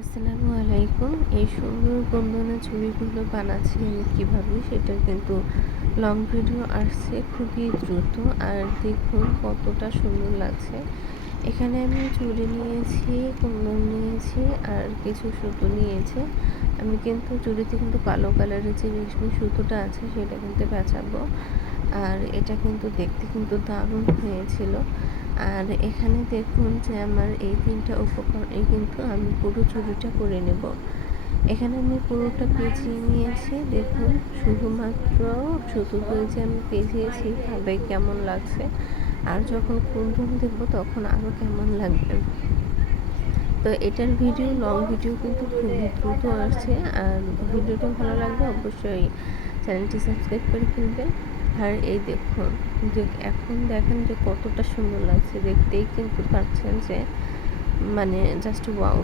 আসসালামু আলাইকুম। এই সুন্দর বন্ধনা চুড়িগুলো বানাচ্ছি আমি কীভাবে সেটা কিন্তু লং ভিডিও আসছে, খুবই দ্রুত। আর দেখুন কতটা সুন্দর লাগছে। এখানে আমি চুড়ি নিয়েছি কুন্দন নিয়েছি, আর কিছু সুতো নিয়েছি। আমি কিন্তু চুড়িতে কিন্তু কালো কালারের যে রেশমি সুতোটা আছে সেটা কিন্তু বেচাবো আর এটা কিন্তু দেখতে কিন্তু দারুণ হয়েছিল। আর এখানে দেখুন যে আমার এই তিনটা উপকরণে কিন্তু আমি পুরো চুরিটা করে নেব। এখানে আমি পুরোটা পেঁচিয়ে নিয়েছি। দেখুন, শুধুমাত্র দিয়ে যে আমি পেঁচিয়েছি, তবে কেমন লাগছে? আর যখন কুন্দন দেবো তখন আরও কেমন লাগবে? তো এটার ভিডিও, লং ভিডিও কিন্তু খুবই দ্রুত আসছে। আর ভিডিওটা ভালো লাগবে অবশ্যই চ্যানেলটি সাবস্ক্রাইব করে ফেলবেন। আর এই দেখুন, যে এখন দেখেন যে কতটা সুন্দর লাগছে। দেখতেই কিন্তু পাচ্ছেন যে মানে জাস্ট ওয়াও